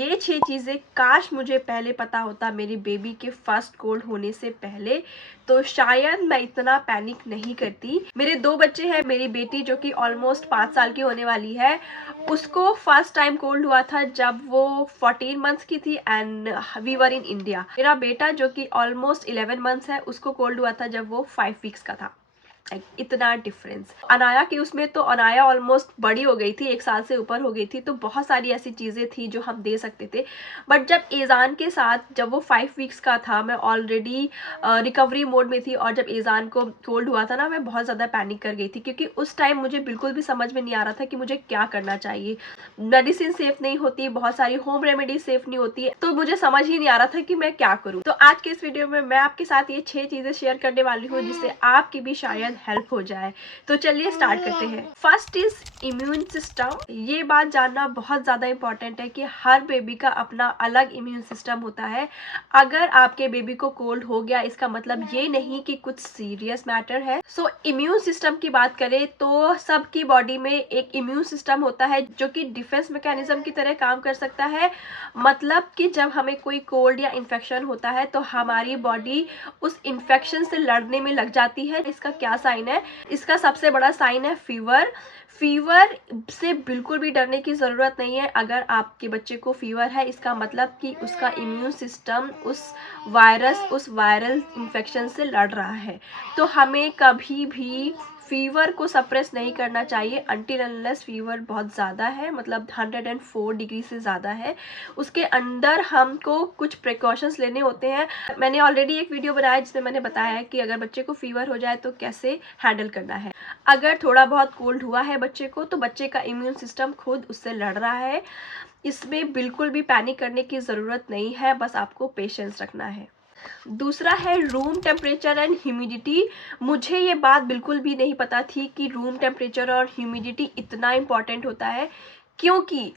ये 6 चीज़ें काश मुझे पहले पता होता मेरी बेबी के फर्स्ट कोल्ड होने से पहले, तो शायद मैं इतना पैनिक नहीं करती। मेरे 2 बच्चे हैं। मेरी बेटी जो कि ऑलमोस्ट 5 साल की होने वाली है, उसको फर्स्ट टाइम कोल्ड हुआ था जब वो 14 मंथ्स की थी and we were in India. मेरा बेटा जो कि ऑलमोस्ट 11 मंथ्स है, उसको कोल्ड हुआ था जब वो 5 वीक्स का था। इतना डिफरेंस। अनाया की उसमें तो अनाया ऑलमोस्ट बड़ी हो गई थी, 1 साल से ऊपर हो गई थी, तो बहुत सारी ऐसी चीज़ें थी जो हम दे सकते थे। बट जब एजान के साथ, जब वो 5 वीक्स का था, मैं ऑलरेडी रिकवरी मोड में थी और जब एजान को कोल्ड हुआ था ना, मैं बहुत ज़्यादा पैनिक कर गई थी क्योंकि उस टाइम मुझे बिल्कुल भी समझ में नहीं आ रहा था कि मुझे क्या करना चाहिए। मेडिसिन सेफ नहीं होती, बहुत सारी होम रेमेडी सेफ नहीं होती, तो मुझे समझ ही नहीं आ रहा था कि मैं क्या करूँ। तो आज के इस वीडियो में मैं आपके साथ ये 6 चीज़ें शेयर करने वाली हूँ जिससे आपकी भी शायद हेल्प हो जाए। तो चलिए स्टार्ट करते हैं। First is immune system. ये बात जानना बहुत ज़्यादा इंपॉर्टेंट है कि हर बेबी का अपना अलग इम्यून सिस्टम होता है। अगर आपके बेबी को कोल्ड हो गया, इसका मतलब ये नहीं कि कुछ सीरियस मैटर है। सो इम्यून सिस्टम की बात करें तो सबकी बॉडी में एक इम्यून सिस्टम होता है जो कि डिफेंस मैकेनिज्म की तरह काम कर सकता है। मतलब कि जब हमें कोई कोल्ड या इन्फेक्शन होता है तो हमारी बॉडी उस इन्फेक्शन से लड़ने में लग जाती है। इसका क्या साइन है? इसका सबसे बड़ा साइन है फीवर। फीवर से बिल्कुल भी डरने की ज़रूरत नहीं है। अगर आपके बच्चे को फीवर है, इसका मतलब कि उसका इम्यून सिस्टम उस वायरल इन्फेक्शन से लड़ रहा है। तो हमें कभी भी फीवर को सप्रेस नहीं करना चाहिए अनटिल अनलेस फीवर बहुत ज़्यादा है, मतलब 104 डिग्री से ज़्यादा है। उसके अंदर हमको कुछ प्रिकॉशंस लेने होते हैं। मैंने ऑलरेडी एक वीडियो बनाया है जिसमें मैंने बताया है कि अगर बच्चे को फीवर हो जाए तो कैसे हैंडल करना है। अगर थोड़ा बहुत कोल्ड हुआ है बच्चे को, तो बच्चे का इम्यून सिस्टम खुद उससे लड़ रहा है। इसमें बिल्कुल भी पैनिक करने की ज़रूरत नहीं है, बस आपको पेशेंस रखना है। दूसरा है रूम टेम्परेचर एंड ह्यूमिडिटी। मुझे ये बात बिल्कुल भी नहीं पता थी कि रूम टेम्परेचर और ह्यूमिडिटी इतना इम्पॉर्टेंट होता है, क्योंकि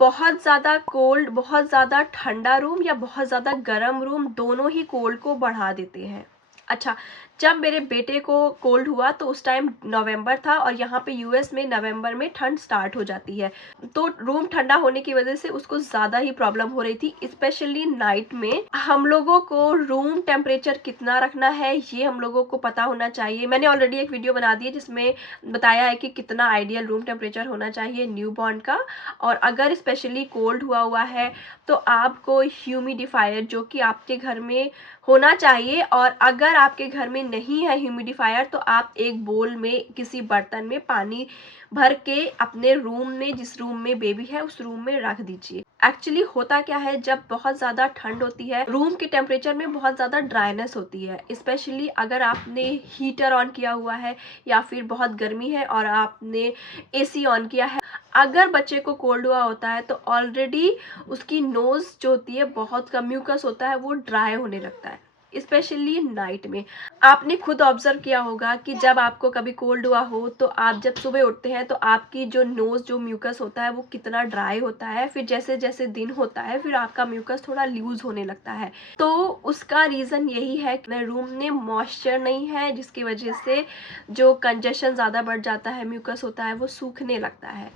बहुत ज़्यादा कोल्ड, बहुत ज़्यादा ठंडा रूम या बहुत ज़्यादा गर्म रूम, दोनों ही कोल्ड को बढ़ा देते हैं। अच्छा, जब मेरे बेटे को कोल्ड हुआ तो उस टाइम नवंबर था और यहाँ पे यूएस में नवंबर में ठंड स्टार्ट हो जाती है, तो रूम ठंडा होने की वजह से उसको ज़्यादा ही प्रॉब्लम हो रही थी, स्पेशली नाइट में। हम लोगों को रूम टेम्परेचर कितना रखना है ये हम लोगों को पता होना चाहिए। मैंने ऑलरेडी एक वीडियो बना दी है जिसमें बताया है कि कितना आइडियल रूम टेम्परेचर होना चाहिए न्यूबॉर्न का। और अगर स्पेशली कोल्ड हुआ है तो आपको ह्यूमिडिफायर जो कि आपके घर में होना चाहिए, और अगर आपके घर में नहीं है ह्यूमिडिफायर तो आप एक बोल में किसी बर्तन में पानी भर के अपने रूम में, जिस रूम में बेबी है उस रूम में रख दीजिए। एक्चुअली होता क्या है, जब बहुत ज़्यादा ठंड होती है, रूम के टेम्परेचर में बहुत ज़्यादा ड्राइनेस होती है, स्पेशली अगर आपने हीटर ऑन किया हुआ है या फिर बहुत गर्मी है और आपने एसी ऑन किया है। अगर बच्चे को कोल्ड हुआ होता है तो ऑलरेडी उसकी नोज़ जो होती है, बहुत कम म्यूकस होता है, वो ड्राई होने लगता है, स्पेशली नाइट में। आपने खुद ऑब्जर्व किया होगा कि जब आपको कभी कोल्ड हुआ हो तो आप जब सुबह उठते हैं तो आपकी जो नोज़, जो म्यूकस होता है, वो कितना ड्राई होता है। फिर जैसे जैसे दिन होता है फिर आपका म्यूकस थोड़ा लूज होने लगता है। तो उसका रीज़न यही है कि रूम में मॉइस्चर नहीं है, जिसकी वजह से जो कंजेशन ज़्यादा बढ़ जाता है, म्यूकस होता है वो सूखने लगता है।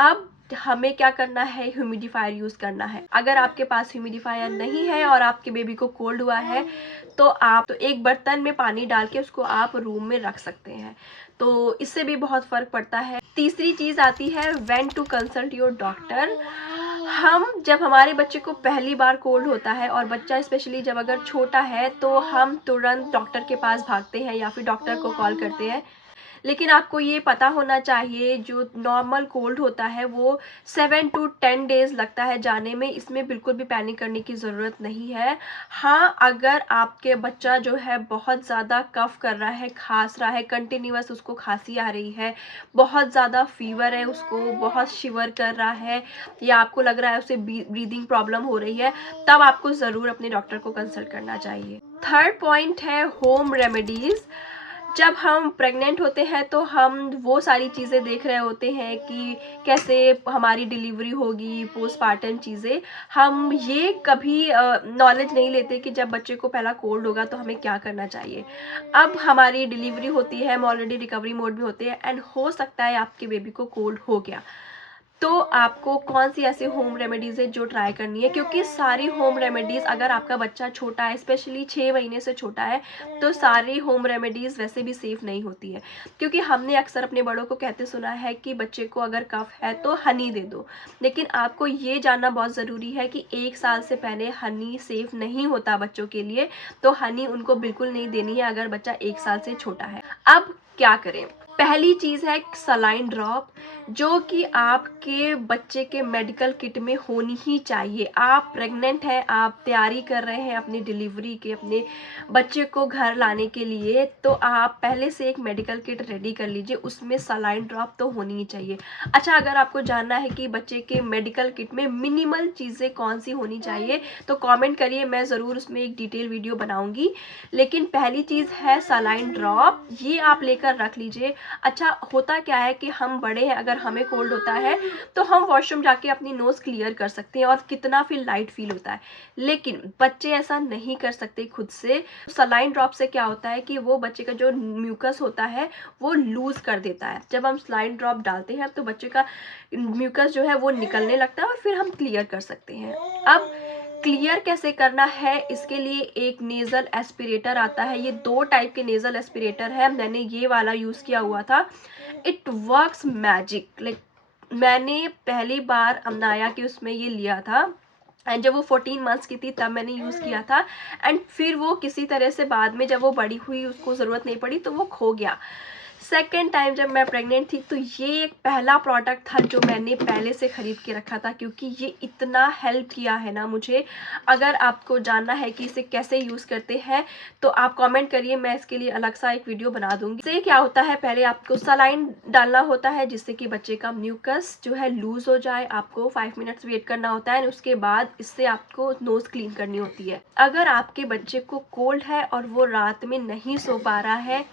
अब हमें क्या करना है, ह्यूमिडिफायर यूज़ करना है। अगर आपके पास ह्यूमिडिफायर नहीं है और आपके बेबी को कोल्ड हुआ है तो आप एक बर्तन में पानी डाल के उसको आप रूम में रख सकते हैं, तो इससे भी बहुत फ़र्क पड़ता है। तीसरी चीज़ आती है when to consult your doctor. हम जब हमारे बच्चे को पहली बार कोल्ड होता है, और बच्चा स्पेशली जब अगर छोटा है, तो हम तुरंत डॉक्टर के पास भागते हैं या फिर डॉक्टर को कॉल करते हैं। लेकिन आपको ये पता होना चाहिए, जो नॉर्मल कोल्ड होता है वो 7 to 10 डेज़ लगता है जाने में। इसमें बिल्कुल भी पैनिक करने की ज़रूरत नहीं है। हाँ, अगर आपके बच्चा जो है बहुत ज़्यादा कफ़ कर रहा है, खांस रहा है, कंटिन्यूअस उसको खांसी आ रही है, बहुत ज़्यादा फीवर है, उसको बहुत शिवर कर रहा है, या आपको लग रहा है उसे ब्रीदिंग प्रॉब्लम हो रही है, तब आपको ज़रूर अपने डॉक्टर को कंसल्ट करना चाहिए। थर्ड पॉइंट है होम रेमेडीज़। जब हम प्रेग्नेंट होते हैं तो हम वो सारी चीज़ें देख रहे होते हैं कि कैसे हमारी डिलीवरी होगी, पोस्टपार्टम चीज़ें। हम ये कभी नॉलेज नहीं लेते कि जब बच्चे को पहला कोल्ड होगा तो हमें क्या करना चाहिए। अब हमारी डिलीवरी होती है, हम ऑलरेडी रिकवरी मोड में होते हैं एंड हो सकता है आपके बेबी को कोल्ड हो गया, तो आपको कौन सी ऐसी होम रेमेडीज़ है जो ट्राई करनी है, क्योंकि सारी होम रेमेडीज़, अगर आपका बच्चा छोटा है, स्पेशली 6 महीने से छोटा है, तो सारी होम रेमेडीज़ वैसे भी सेफ़ नहीं होती है। क्योंकि हमने अक्सर अपने बड़ों को कहते सुना है कि बच्चे को अगर कफ़ है तो हनी दे दो। लेकिन आपको ये जानना बहुत ज़रूरी है कि 1 साल से पहले हनी सेफ़ नहीं होता बच्चों के लिए, तो हनी उनको बिल्कुल नहीं देनी है अगर बच्चा 1 साल से छोटा है। अब क्या करें? पहली चीज़ है सलाइन ड्रॉप, जो कि आपके बच्चे के मेडिकल किट में होनी ही चाहिए। आप प्रेग्नेंट हैं, आप तैयारी कर रहे हैं अपनी डिलीवरी की, अपने बच्चे को घर लाने के लिए, तो आप पहले से एक मेडिकल किट रेडी कर लीजिए, उसमें सलाइन ड्रॉप तो होनी ही चाहिए। अच्छा, अगर आपको जानना है कि बच्चे के मेडिकल किट में मिनिमल चीज़ें कौन सी होनी चाहिए, तो कमेंट करिए, मैं ज़रूर उसमें एक डिटेल वीडियो बनाऊंगी। लेकिन पहली चीज़ है सलाइन ड्रॉप, ये आप लेकर रख लीजिए। अच्छा, होता क्या है कि हम बड़े हैं, अगर हमें कोल्ड होता है तो हम वॉशरूम जाके अपनी नोज़ क्लियर कर सकते हैं और कितना फिर लाइट फील होता है, लेकिन बच्चे ऐसा नहीं कर सकते खुद से। सलाइन ड्रॉप से क्या होता है कि वो बच्चे का जो म्यूकस होता है वो लूज कर देता है। जब हम सलाइन ड्रॉप डालते हैं तो बच्चे का म्यूकस जो है वो निकलने लगता है और फिर हम क्लियर कर सकते हैं। अब क्लियर कैसे करना है, इसके लिए एक नेज़ल एस्पिरेटर आता है। ये 2 टाइप के नेज़ल एस्पिरेटर है, मैंने ये वाला यूज़ किया हुआ था। It works magic. लाइक, मैंने पहली बार अमनाया कि उसमें ये लिया था, एंड जब वो 14 मंथ्स की थी तब मैंने यूज़ किया था, एंड फिर वो किसी तरह से बाद में जब वो बड़ी हुई उसको ज़रूरत नहीं पड़ी तो वो खो गया। सेकेंड टाइम जब मैं प्रेग्नेंट थी तो ये एक पहला प्रोडक्ट था जो मैंने पहले से ख़रीद के रखा था, क्योंकि ये इतना हेल्प किया है ना मुझे। अगर आपको जानना है कि इसे कैसे यूज़ करते हैं तो आप कमेंट करिए, मैं इसके लिए अलग सा एक वीडियो बना दूंगी। इससे क्या होता है, पहले आपको सलाइन डालना होता है जिससे कि बच्चे का म्यूकस जो है लूज़ हो जाए। आपको 5 मिनट्स वेट करना होता है, उसके बाद इससे आपको नोज़ क्लीन करनी होती है। अगर आपके बच्चे को कोल्ड है और वो रात में नहीं सो पा रहा है,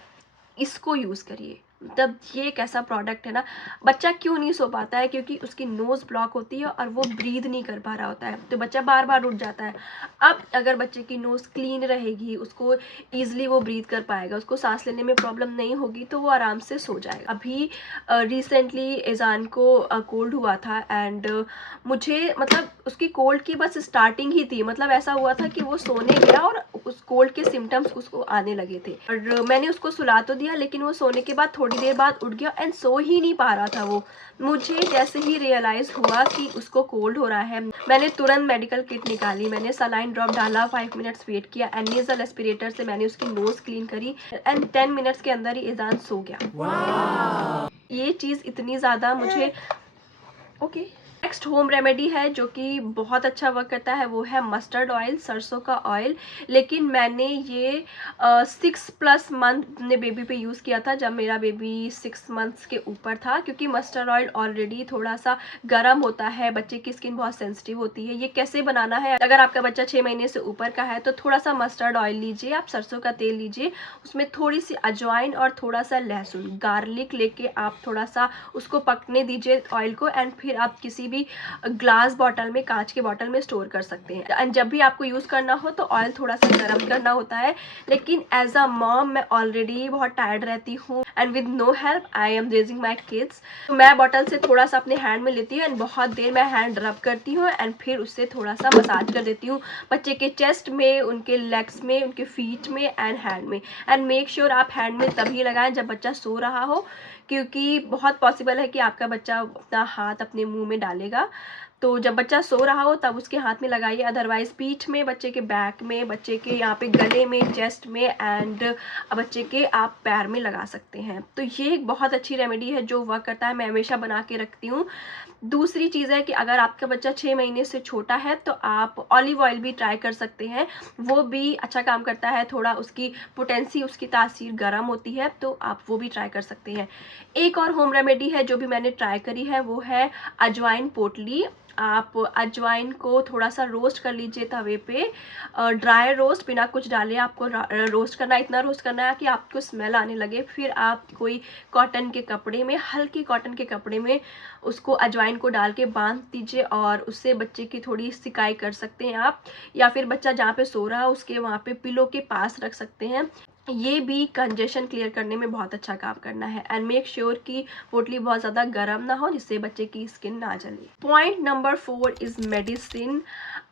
इसको यूज़ करिए। मतलब ये एक ऐसा प्रोडक्ट है ना, बच्चा क्यों नहीं सो पाता है, क्योंकि उसकी नोज़ ब्लॉक होती है और वो ब्रीद नहीं कर पा रहा होता है, तो बच्चा बार बार उठ जाता है। अब अगर बच्चे की नोज़ क्लीन रहेगी, उसको ईजिली वो ब्रीद कर पाएगा, उसको सांस लेने में प्रॉब्लम नहीं होगी, तो वो आराम से सो जाएगा। अभी रिसेंटली एजान को कोल्ड हुआ था, एंड मुझे मतलब उसकी कोल्ड की बस स्टार्टिंग ही थी। मतलब ऐसा हुआ था कि वो सोने गया और उस कोल्ड के सिम्टम्स उसको आने लगे थे, और मैंने उसको सुला तो दिया, लेकिन वो सोने के बाद थोड़ी देर बाद उठ गया एंड सो ही नहीं पा रहा था वो। मुझे जैसे ही रियलाइज़ हुआ कि उसको कोल्ड हो रहा है, मैंने तुरंत मेडिकल किट निकाली, मैंने सलाइन ड्रॉप डाला, 5 मिनट्स वेट किया, एंड नेज़ल एस्पिरेटर से मैंने उसकी नोज़ क्लीन करी, एंड 10 मिनट्स के अंदर ही ईज़ान सो गया। ये चीज़ इतनी ज़्यादा मुझे ओके। नेक्स्ट होम रेमेडी है जो कि बहुत अच्छा वर्क करता है, वो है मस्टर्ड ऑयल, सरसों का ऑयल। लेकिन मैंने ये 6+ मंथ ने बेबी पे यूज़ किया था, जब मेरा बेबी 6 मंथ्स के ऊपर था, क्योंकि मस्टर्ड ऑयल ऑलरेडी थोड़ा सा गर्म होता है, बच्चे की स्किन बहुत सेंसिटिव होती है। ये कैसे बनाना है, अगर आपका बच्चा 6 महीने से ऊपर का है तो थोड़ा सा मस्टर्ड ऑयल लीजिए, आप सरसों का तेल लीजिए, उसमें थोड़ी सी अजवाइन और थोड़ा सा लहसुन, गार्लिक लेके आप थोड़ा सा उसको पकने दीजिए ऑयल को, एंड फिर आप किसी भी ग्लास बॉटल में, कांच के बॉटल में स्टोर कर सकते हैं। एंड जब भी आपको यूज़ करना हो तो ऑयल थोड़ा सा गर्म करना होता है। लेकिन एज अ मॉम मैं ऑलरेडी बहुत टायर्ड रहती हूँ, and with no help I am raising my kids, तो मैं बॉटल से थोड़ा सा अपने हैंड में लेती हूँ, एंड बहुत देर मैं हैंड रब करती हूँ, एंड फिर उससे थोड़ा सा मसाज कर देती हूँ बच्चे के चेस्ट में, उनके लेग्स में, उनके फीट में एंड हैंड में। एंड मेक श्योर आप हैंड में तभी लगाएं जब बच्चा सो रहा हो, क्योंकि बहुत पॉसिबल है कि आपका बच्चा अपना हाथ अपने मुंह में डालेगा, तो जब बच्चा सो रहा हो तब उसके हाथ में लगाइए। अदरवाइज पीठ में, बच्चे के बैक में, बच्चे के यहाँ पे गले में, चेस्ट में, एंड बच्चे के आप पैर में लगा सकते हैं। तो ये एक बहुत अच्छी रेमेडी है जो वर्क करता है, मैं हमेशा बना के रखती हूँ। दूसरी चीज़ है कि अगर आपका बच्चा 6 महीने से छोटा है तो आप ऑलिव ऑयल भी ट्राई कर सकते हैं, वो भी अच्छा काम करता है। थोड़ा उसकी पोटेंसी, उसकी तासीर गर्म होती है, तो आप वो भी ट्राई कर सकते हैं। एक और होम रेमेडी है जो भी मैंने ट्राई करी है, वो है अजवाइन पोटली। आप अजवाइन को थोड़ा सा रोस्ट कर लीजिए तवे पे, ड्राई रोस्ट, बिना कुछ डाले आपको रोस्ट करना है, इतना रोस्ट करना है कि आपको स्मेल आने लगे। फिर आप कोई कॉटन के कपड़े में, हल्के कॉटन के कपड़े में उसको अजवाइन को डाल के बांध दीजिए, और उससे बच्चे की थोड़ी सिकाई कर सकते हैं आप, या फिर बच्चा जहाँ पे सो रहा है उसके वहाँ पे पिलो के पास रख सकते हैं। ये भी कंजेशन क्लियर करने में बहुत अच्छा काम करना है। एंड मेक श्योर कि पोटली बहुत ज़्यादा गर्म ना हो जिससे बच्चे की स्किन ना जले। Point number 4 is medicine.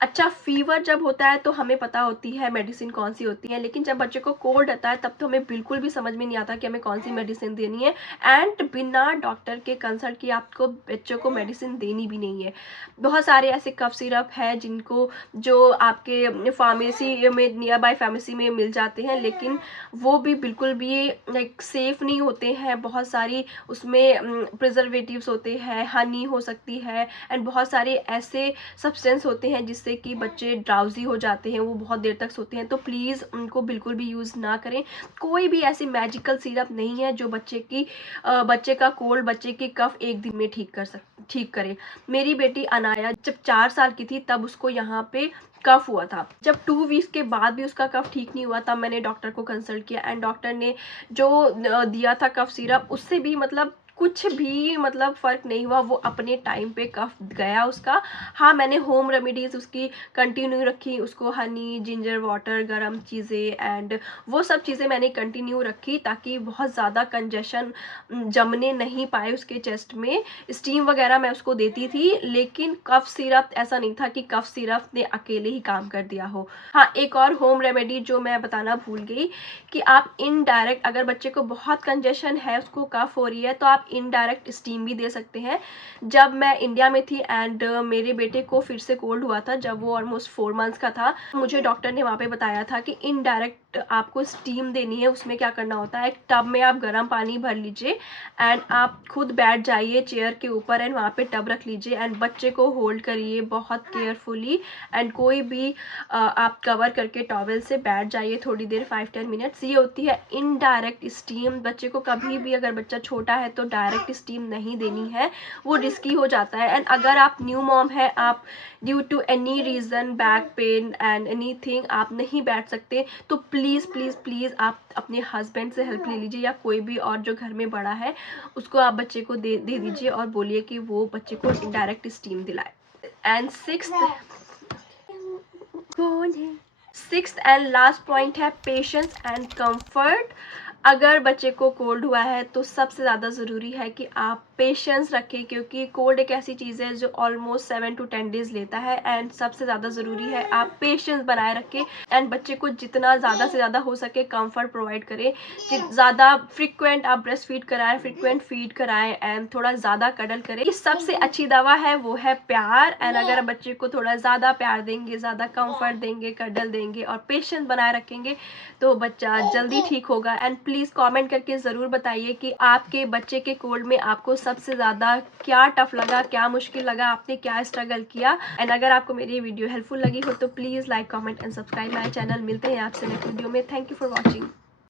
अच्छा, फीवर जब होता है तो हमें पता होती है मेडिसिन कौन सी होती है, लेकिन जब बच्चे को कोल्ड आता है तब तो हमें बिल्कुल भी समझ में नहीं आता कि हमें कौन सी मेडिसिन देनी है। एंड बिना डॉक्टर के कंसल्ट किए आपको बच्चों को मेडिसिन देनी भी नहीं है। बहुत सारे ऐसे कफ सिरप है जिनको जो आपके फार्मेसी में, नियर बाय फार्मेसी में मिल जाते हैं, लेकिन वो भी बिल्कुल भी लाइक सेफ़ नहीं होते हैं। बहुत सारी उसमें प्रिजर्वेटिव्स होते हैं, हनी हो सकती है, एंड बहुत सारे ऐसे सब्सटेंस होते हैं जिससे कि बच्चे ड्राउजी हो जाते हैं, वो बहुत देर तक सोते हैं। तो प्लीज़ उनको बिल्कुल भी यूज़ ना करें। कोई भी ऐसी मैजिकल सिरप नहीं है जो बच्चे का कोल्ड, बच्चे की कफ एक दिन में ठीक करे। मेरी बेटी अनाया जब 4 साल की थी तब उसको यहाँ पे कफ हुआ था। जब 2 वीक्स के बाद भी उसका कफ ठीक नहीं हुआ तब मैंने डॉक्टर को कंसल्ट किया, एंड डॉक्टर ने जो दिया था कफ सिरप, उससे भी मतलब कुछ भी मतलब फ़र्क नहीं हुआ। वो अपने टाइम पे कफ गया उसका। हाँ, मैंने होम रेमेडीज़ उसकी कंटिन्यू रखी, उसको हनी, जिंजर वाटर, गरम चीज़ें एंड वो सब चीज़ें मैंने कंटिन्यू रखी ताकि बहुत ज़्यादा कंजेशन जमने नहीं पाए उसके चेस्ट में। स्टीम वगैरह मैं उसको देती थी, लेकिन कफ सिरप ऐसा नहीं था कि कफ सिरप ने अकेले ही काम कर दिया हो। हाँ, एक और होम रेमेडी जो मैं बताना भूल गई कि आप इनडायरेक्ट, अगर बच्चे को बहुत कंजेशन है, उसको कफ हो रही है, तो आप इनडायरेक्ट स्टीम भी दे सकते हैं। जब मैं इंडिया में थी एंड मेरे बेटे को फिर से कोल्ड हुआ था, जब वो ऑलमोस्ट 4 मंथ्स का था, मुझे डॉक्टर ने वहाँ पे बताया था कि इनडायरेक्ट आपको स्टीम देनी है। उसमें क्या करना होता है, एक टब में आप गर्म पानी भर लीजिए एंड आप खुद बैठ जाइए चेयर के ऊपर एंड वहाँ पे टब रख लीजिए एंड बच्चे को होल्ड करिए बहुत केयरफुली, एंड कोई भी आप कवर करके टॉवेल से बैठ जाइए थोड़ी देर, 5-10 मिनट्स। ये होती है इनडायरेक्ट स्टीम। बच्चे को कभी भी, अगर बच्चा छोटा है तो डायरेक्ट स्टीम नहीं देनी है, वो रिस्की हो जाता है। एंड अगर आप न्यू मॉम है, आप due to any reason, back pain and anything, आप नहीं बैठ सकते, तो प्लीज़ प्लीज़ प्लीज़ आप अपने हस्बैंड से हेल्प ले लीजिए या कोई भी और जो घर में बड़ा है उसको आप बच्चे को दे दीजिए और बोलिए कि वो बच्चे को डायरेक्ट स्टीम दिलाए। And sixth and last point है पेशेंस एंड कंफर्ट। अगर बच्चे को कोल्ड हुआ है तो सबसे ज़्यादा ज़रूरी है कि आप पेशेंस रखें, क्योंकि कोल्ड एक ऐसी चीज़ है जो ऑलमोस्ट 7 to 10 डेज़ लेता है। एंड सबसे ज़्यादा ज़रूरी है आप पेशेंस बनाए रखें एंड बच्चे को जितना ज़्यादा से ज़्यादा हो सके कंफर्ट प्रोवाइड करें। ज़्यादा फ्रिक्वेंट आप ब्रेस्ट फीड कराएं, फ्रिक्वेंट फीड कराएं एंड थोड़ा ज़्यादा कडल करें। इस सबसे अच्छी दवा है वो है प्यार। एंड अगर बच्चे को थोड़ा ज़्यादा प्यार देंगे, ज़्यादा कंफर्ट देंगे, कडल देंगे और पेशेंस बनाए रखेंगे तो बच्चा जल्दी ठीक होगा। एंड प्लीज़ कमेंट करके ज़रूर बताइए कि आपके बच्चे के कोल्ड में आपको सबसे ज़्यादा क्या टफ लगा, क्या मुश्किल लगा, आपने क्या स्ट्रगल किया। एंड अगर आपको मेरी वीडियो हेल्पफुल लगी हो तो please like, comment and subscribe my channel. मिलते हैं आपसे नेक्स्ट वीडियो में। Thank you for watching.